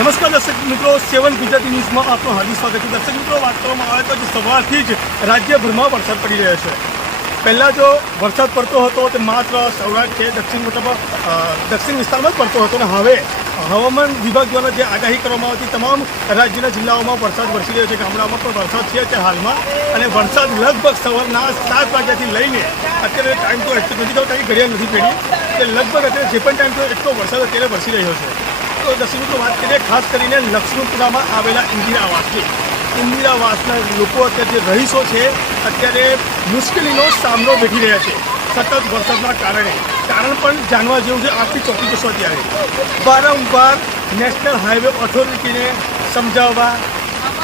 નમસ્કાર દર્શક મિત્રો, સેવન ગુજરાતી ન્યૂઝમાં આપનું હાર્દિક સ્વાગત છે. દર્શક મિત્રો વાત કરવામાં આવે તો સવારથી જ રાજ્યભરમાં વરસાદ પડી રહ્યો છે. પહેલાં જો વરસાદ પડતો હતો, તે માત્ર સૌરાષ્ટ્ર છે દક્ષિણ દક્ષિણ વિસ્તારમાં જ પડતો હતો. અને હવે, હવામાન વિભાગ દ્વારા જે આગાહી કરવામાં આવતી તમામ રાજ્યના જિલ્લાઓમાં વરસાદ વરસી રહ્યો છે. ગામડાઓમાં પણ વરસાદ છે અત્યારે હાલમાં. અને વરસાદ લગભગ સવારના સાત વાગ્યાથી લઈને અત્યારે ટાઈમ તો એટલો નથી થયો ઘડિયાળ નથી પડી. કે લગભગ અત્યારે જે પણ ટાઈમ થયો, એટલો વરસાદ અત્યારે વરસી રહ્યો છે. તો દર્શક વાત કરીએ ખાસ કરીને લક્ષ્મીપુરામાં આવેલા ઇન્દિરા આવાસની ઇન્દિરા લોકો અત્યારે જે રહીશો છે, અત્યારે મુશ્કેલીનો સામનો વેઠી રહ્યા છે. સતત વરસાદના કારણે. કારણ પણ જાણવા જેવું છે આપણી ચોથી જશો અત્યારે. વારંવાર નેશનલ હાઈવે ઓથોરિટીને સમજાવવા,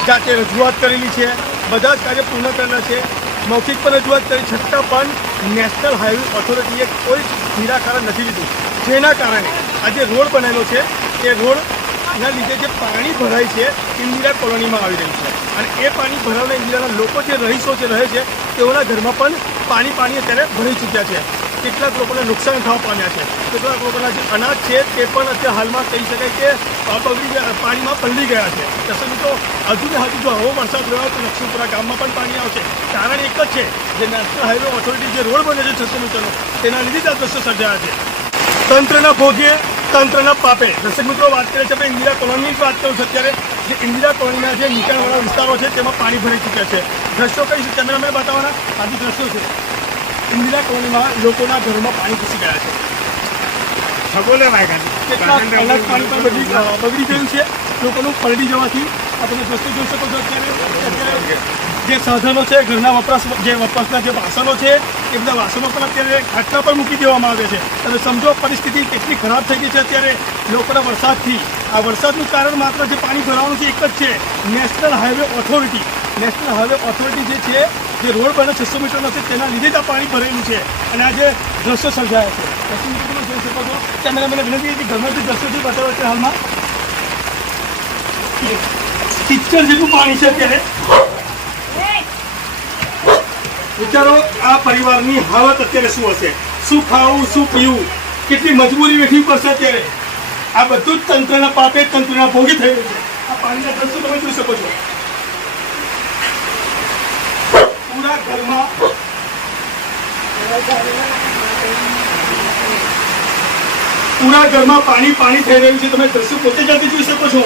જાતે રજૂઆત કરેલી છે, બધા જ કાર્ય પૂર્ણ કરેલા છે. મૌખિક પણ રજૂઆત કરી, છતાં પણ નેશનલ હાઈવે ઓથોરિટીએ કોઈ જ નિરાકરણ નથી લીધું. જેના કારણે આજે રોડ બનેલો છે એ રોડના લીધે જે પાણી ભરાય છે, ઇન્દિરા કોલોનીમાં આવી રહ્યું છે. અને એ પાણી ભરાવના ઇન્દિરાના લોકો જે રહીશો જે રહે છે, તેઓના ઘરમાં પણ પાણી પાણી અત્યારે ભરાઈ ચૂક્યા છે. કેટલાક લોકોને નુકસાન થવા પામ્યા છે. કેટલાક લોકોના જે અનાજ છે, તે પણ અત્યારે હાલમાં કહી શકાય કે ગયા, પાણીમાં પલળી ગયા છે. દર્શક મિત્રો હજુ ને હજુ જો આવો વરસાદ રહ્યો તો લક્ષ્મીપુરા ગામમાં પણ પાણી આવશે. કારણ એક જ છે જે નેશનલ હાઈવે ઓથોરિટી જે રોડ બને છે, છસો મીટરનો, તેના લીધે જ આ દ્રશ્યો સર્જાયા છે. તંત્રના ભોગે તંત્રના પાપે. દર્શક મિત્રો વાત કરીએ છીએ આપણે ઇન્દિરા કોલોની જ વાત કરું છું. અત્યારે જે ઇન્દિરા કોલોનીના જે નીચાણવાળા વિસ્તારો છે તેમાં પાણી ભરાઈ ચૂક્યા છે. દ્રશ્યો કઈ છે? કેમેરામેન બતાવવાના. આજે દ્રશ્યો છે. ઇન્દિરા કોલોનીમાં લોકોના ઘરોમાં પાણી ઘૂસી ગયા છે. પાણી પણ બગડી બગડી ગયું છે. લોકોનું પલટી જવાથી આપણે દ્રશ્યો જોઈ શકો છો અત્યારે. અત્યારે જે સાધનો છે, ઘરના વપરાશ, જે વપરાશના જે વાસણો છે, એ બધા વાસણો પણ અત્યારે ખાટલા પર મૂકી દેવામાં આવે છે. તમે સમજો, પરિસ્થિતિ કેટલી ખરાબ થઈ ગઈ છે અત્યારે લોકોના વરસાદથી. આ વરસાદનું કારણ માત્ર જે પાણી ભરાવાનું છે, એક જ છે, national highway authority. National highway authority જે છે, જે રોડ બને છસો મીટરનો છે, તેના લીધે જ આ પાણી ભરેલું છે. અને આ જે દ્રશ્યો સર્જાયા છે. દર્શક મીટરમાં જોઈ શકો છો. મને વિનંતી કે ઘરમાં જે દ્રશ્યો છે બતાવે છે હાલમાં. પિક્ચર જેટલું પાણી છે અત્યારે. વિચારો, આ પરિવારની હાલત અત્યારે શું હશે? શું ખાવું, શું પીવું? કેટલી મજબૂરી વેઠવી પડશે અત્યારે? આ બધું જ તંત્રના પાપે તંત્રના ભોગી થઈ રહ્યું છે. આ પાણીના દ્રશ્યો તમે જોઈ શકો છો? પૂરા ઘરમાં પૂરા ઘરમાં પાણી પાણી થઈ રહ્યું છે. તમે દ્રશ્યો પોતે જાતે જોઈ શકો છો.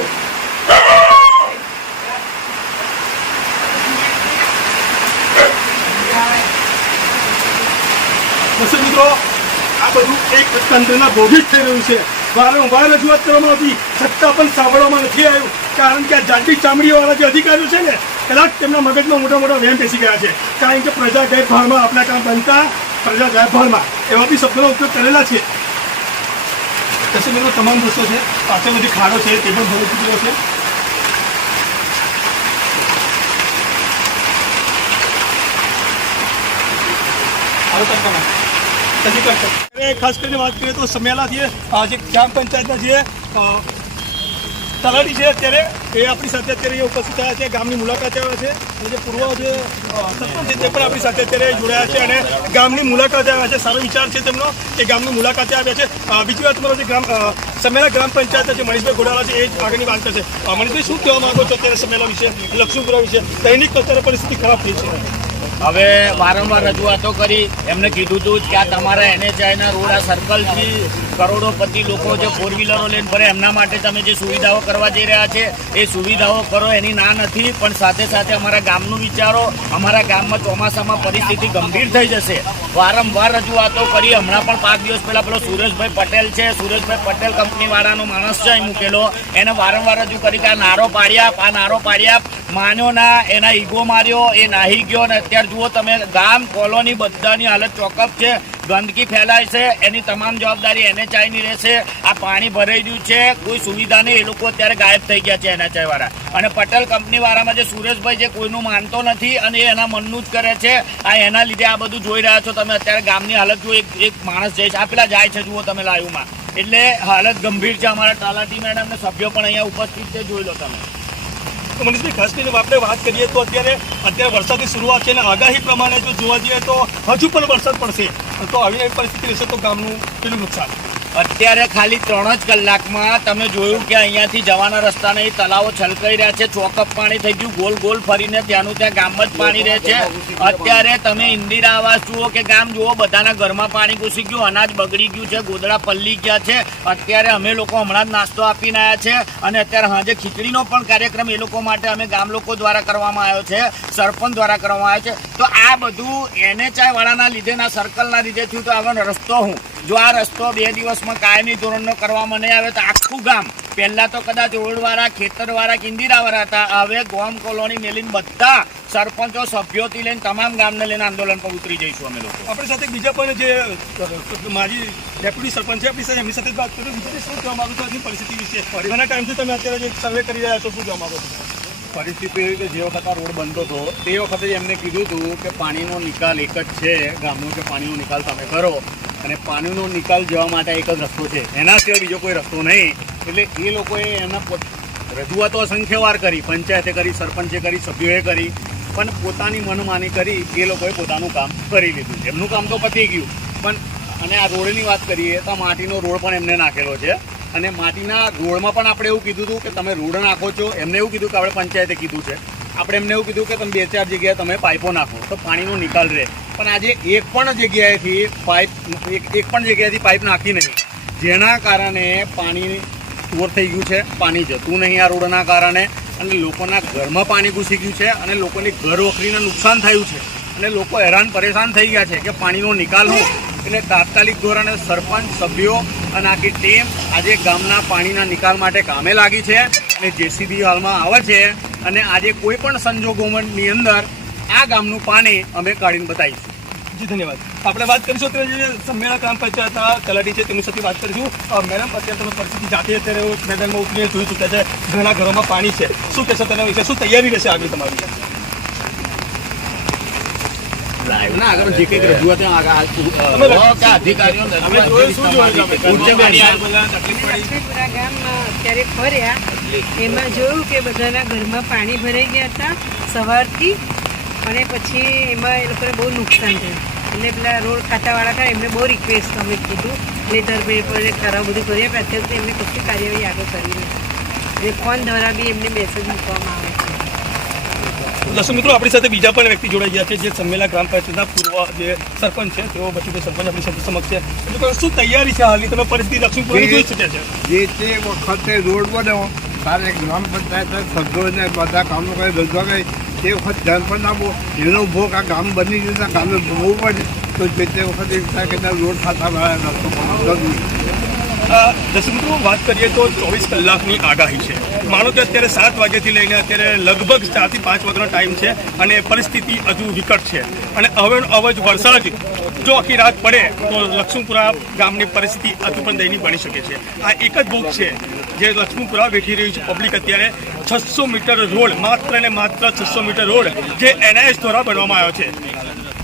દર્શક મિત્રો, આ બધું એક તંત્રના ભોગે જ થઈ રહ્યું છે. વારંવાર રજૂઆત કરવામાં આવી છતાં પણ સાંભળવામાં નથી આવ્યું. કારણ કે આ જાતિ ચામડીવાળા જે અધિકારીઓ છે ને, કદાચ તેમના મગજમાં મોટા મોટા વહેમ બેસી ગયા છે. કારણ કે પ્રજા ગેરભાળમાં આપણા કામ બનતા, પ્રજા ગેરભાળમાં એવા બી શબ્દોનો ઉપયોગ કરેલા છે. દર્શક મિત્રો તમામ વસ્તુ છે, પાછળ બધી ખાડો છે, તે પણ ભરી ચૂક્યો છે. હવે ખાસ કરીને વાત કરીએ તો સમેલાથી જે ગ્રામ પંચાયતના જે તલાટી છે અત્યારે, એ આપણી સાથે અત્યારે ઉપસ્થિત થયા છે, ગામની મુલાકાતે આવ્યા છે. અને જે પૂર્વ જે સરપંચ છે તે પણ આપણી સાથે અત્યારે જોડાયા છે અને ગામની મુલાકાતે આવ્યા છે. સારો વિચાર છે તેમનો કે ગામની મુલાકાતે આવ્યા છે. બીજી વાત તમારો જે ગ્રામ સમેલા ગ્રામ પંચાયત જે મનીષભાઈ ઘોડાલા છે, એ જ આગળની વાત કરશે. મનીષભાઈ, શું કહેવા માગો છો અત્યારે સમેલા વિશે, લક્ષ્મીપુરા વિશે? દૈનિક અત્યારે પરિસ્થિતિ ખરાબ થઈ છે. હવે વારંવાર રજૂઆતો કરી એમને કીધું હતું કે આ તમારા એનએચઆઈના રોડ આ સર્કલથી કરોડોપતિ લોકો જે ફોર વ્હીલરો લઈને ફરે, એમના માટે તમે જે સુવિધાઓ કરવા જઈ રહ્યા છે, એ સુવિધાઓ કરો, એની ના નથી, પણ સાથે સાથે અમારા ગામનું વિચારો, અમારા ગામમાં ચોમાસામાં પરિસ્થિતિ ગંભીર થઈ જશે. વારંવાર રજૂઆતો કરી, હમણાં પણ પાંચ દિવસ પહેલાં પેલો સુરેશભાઈ પટેલ છે સુરેશભાઈ પટેલ કંપનીવાળાનો માણસ છે મૂકેલો, એને વારંવાર રજૂ કરી કે આ નારો પાડ્યા, આ નારો પાડ્યા, માન્યો ના, એના ઈગો માર્યો, એ નાહી ગયો, ને અત્યારે જુઓ તમે, ગામ, કોલોની બધાની હાલત ચોકઅપ છે ગંદકી ફેલાય છે, એની તમામ જવાબદારી એનએચઆઈની રહેશે. આ પાણી ભરાઈ ગયું છે, કોઈ સુવિધા નહીં, એ લોકો અત્યારે ગાયબ થઈ ગયા છે એનએચઆઈ વાળા. અને પટેલ કંપની વાળામાં જે સુરેશભાઈ જે કોઈનું માનતો નથી અને એ એના મનનું જ કરે છે. આ એના લીધે આ બધું જોઈ રહ્યા છો તમે, અત્યારે ગામની હાલત જો એક એક માણસ જાય છે. આ પેલા જાય છે, જુઓ તમે લાઈવમાં. એટલે હાલત ગંભીર છે અમારા તાલાટી મેડમ ને સભ્યો પણ અહીંયા ઉપસ્થિત છે, જોઈ લો તમે. મનીષભાઈ ખાસ કરીને આપણે વાત કરીએ તો અત્યારે અત્યારે વરસાદની શરૂઆત છે અને આગાહી પ્રમાણે જો જોવા જઈએ તો હજુ પણ વરસાદ પડશે. તો આવી પરિસ્થિતિ રહેશે તો ગામનું કેટલું નુકસાન. અત્યારે ખાલી ત્રણ જ કલાકમાં તમે જોયું કે અહીંયાથી જવાના રસ્તાને એ તલાવો છલકાઈ રહ્યા છે, ચોકઅપ પાણી થઈ ગયું, ગોલ ગોલ ફરીને ત્યાંનું ત્યાં ગામમાં જ પાણી રહે છે. અત્યારે તમે ઇન્દિરા આવાસ જુઓ કે ગામ જુઓ, બધાના ઘરમાં પાણી ઘૂસી ગયું, અનાજ બગડી ગયું છે, ગોદડા પલ્લી ગયા છે. અત્યારે અમે લોકો હમણાં જ નાસ્તો આપીને આવ્યા છે અને અત્યારે હાજે ખીચડીનો પણ કાર્યક્રમ એ લોકો માટે અમે ગામ લોકો દ્વારા કરવામાં આવ્યો છે, સરપંચ દ્વારા કરવામાં આવ્યો છે. તો આ બધું એનએચઆઈ વાળાના લીધેના સર્કલના લીધે થયું તો આગળ રસ્તો હું જો આ રસ્તો બે દિવસમાં કાયમી ધોરણનો કરવામાં નહીં આવે તો આખું ગામ પહેલાં તો કદાચ રોડવાળા ખેતરવાળા કિંદીરાવાળા હતા હવે ગોમ કોલોની મેલીને બધા સરપંચો સભ્યોથી લઈને તમામ ગામને લઈને આંદોલન પર ઉતરી જઈશું અમે લોકો. આપણી સાથે બીજા પણ જે મારી ડેપ્યુટી સરપંચ છે આપણી સાથે એમની સાથે વાત કરું બીજા શું કહેવા માગું છું? આજની પરિસ્થિતિ વિશે ઘણા ટાઈમથી તમે અત્યારે જે સર્વે કરી રહ્યા છો શું કહેવા માગો છો? પરિસ્થિતિ એવી કે જે વખત આ રોડ બનતો હતો તે વખતે એમને કીધું હતું કે પાણીનો નિકાલ એક જ છે ગામનો કે પાણીનો નિકાલ તમે કરો. અને પાણીનો નિકાલ જવા માટે એક જ રસ્તો છે. એના સિવાય બીજો કોઈ રસ્તો નહીં. એટલે એ લોકોએ પોત રજૂઆતો અસંખ્યવાર કરી. પંચાયતે કરી, સરપંચે કરી, સભ્યોએ કરી. પણ પોતાની મનમાની કરી એ લોકોએ પોતાનું કામ કરી લીધું એમનું કામ તો પતી ગયું. પણ, અને આ રોડની વાત કરીએ તો માટીનો રોડ પણ એમને નાખેલો છે. અને માટીના રોડમાં પણ આપણે એવું કીધું હતું કે તમે રોડ નાખો છો. એમને એવું કીધું કે આપણે પંચાયતે કીધું છે. આપણે એમને એવું કીધું કે તમે બે ચાર જગ્યાએ તમે પાઇપો નાખો. તો પાણીનો નિકાલ રહે. પણ આજે એક પણ જગ્યાએથી પાઇપ એક પણ જગ્યાએથી પાઇપ નાખી નહીં. જેના કારણે પાણી સ્ટોર થઈ ગયું છે, પાણી જતું નહીં આ રોડના કારણે, અને લોકોના ઘરમાં પાણી ઘૂસી ગયું છે, અને લોકોની ઘર વખરીને નુકસાન થયું છે. અને લોકો હેરાન પરેશાન થઈ ગયા છે કે પાણીનો નિકાલ હો એટલે તાત્કાલિક ધોરણે સરપંચ, સભ્યો અને આખી ટીમ આજે ગામના પાણીના નિકાલ માટે કામે લાગી છે. અને જેસીબી હાલમાં આવે છે. અને આજે કોઈ પણ સંજોગોની અંદર આ ગામનું પાણી અમે કાઢીને બતાવીશું. જી ધન્યવાદ. આપણે વાત કરીશું અત્યારે સંમેલન ગ્રામ પંચાયતના તલાટી છે તેમની સાથે વાત કરીશું. મેડમ અત્યારે તમે પરિસ્થિતિ જાતે અત્યારે મેદાનમાં ઉતરીને જોઈ ચૂક્યા છે. ઘણા ઘરોમાં પાણી છે. શું કહેશો તેના વિશે? શું તૈયારી રહેશે આગળ તમારી? એમાં જોયું કે બધાના ઘરમાં પાણી ભરાઈ ગયા હતા. સવારથી અને પછી એમાં એ લોકોને બહુ નુકસાન થયું. એટલે પેલા રોડ ખાતાવાળા હતા એમને બહુ રિક્વેસ્ટ અમે કીધું. લેટર પેપર ખરાબ બધું કરી આપ્યા અત્યારે એમને કશી કાર્યવાહી આગળ કરી નથી. અને ફોન દ્વારા બી એમને મેસેજ મૂકવામાં આવે છે. દર્શક મિત્રો આપણી સાથે બીજા પણ વ્યક્તિ જોડાઈ ગયા છે જે સંમેલા ગ્રામ પંચાયતના પૂર્વ જે સરપંચ છે તેઓ બચુભાઈ સરપંચ આપણી સાથે સમક્ષ છે. એટલે શું તૈયારી છે હાલની? તમે પરિસ્થિતિ લક્ષ્મીપુરાની જોઈ ચૂક્યા છે? જે તે વખતે રોડ બન્યો ત્યારે ગ્રામ પંચાયત સભ્યોને બધા કામો કરી રજૂઆત કરી. તે વખત આપો. એનો ભોગ આ ગામ બની ગયું ગામે ભોગવવું પડે. તો જે તે વખતે એમ થાય કે ના, રોડ ખાતા રસ્તો પણ દર્શક મિત્રો, વાત કરીએ તો ચોવીસ કલાકની આગાહી છે. માનો કે અત્યારે સાત વાગ્યાથી લઈને અત્યારે લગભગ ચારથી પાંચ વાગ્યાનો ટાઈમ છે અને પરિસ્થિતિ હજુ વિકટ છે. અને હવે અવજ વરસાદ જો આખી રાત પડે, તો લક્ષ્મીપુરા ગામની પરિસ્થિતિ હજુ પણ દયનીય બની શકે છે. આ એક જ ભોગ છે જે લક્ષ્મીપુરા વેઠી રહ્યું છે પબ્લિક અત્યારે. છસો મીટર રોડ, માત્ર ને માત્ર છસો મીટર રોડ જે એનઆઈએસ દ્વારા બનવામાં આવ્યો છે.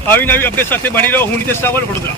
આવી નવી અપડેટ સાથે બની રહ્યો હું નિતેશ રાવલ, વડોદરા.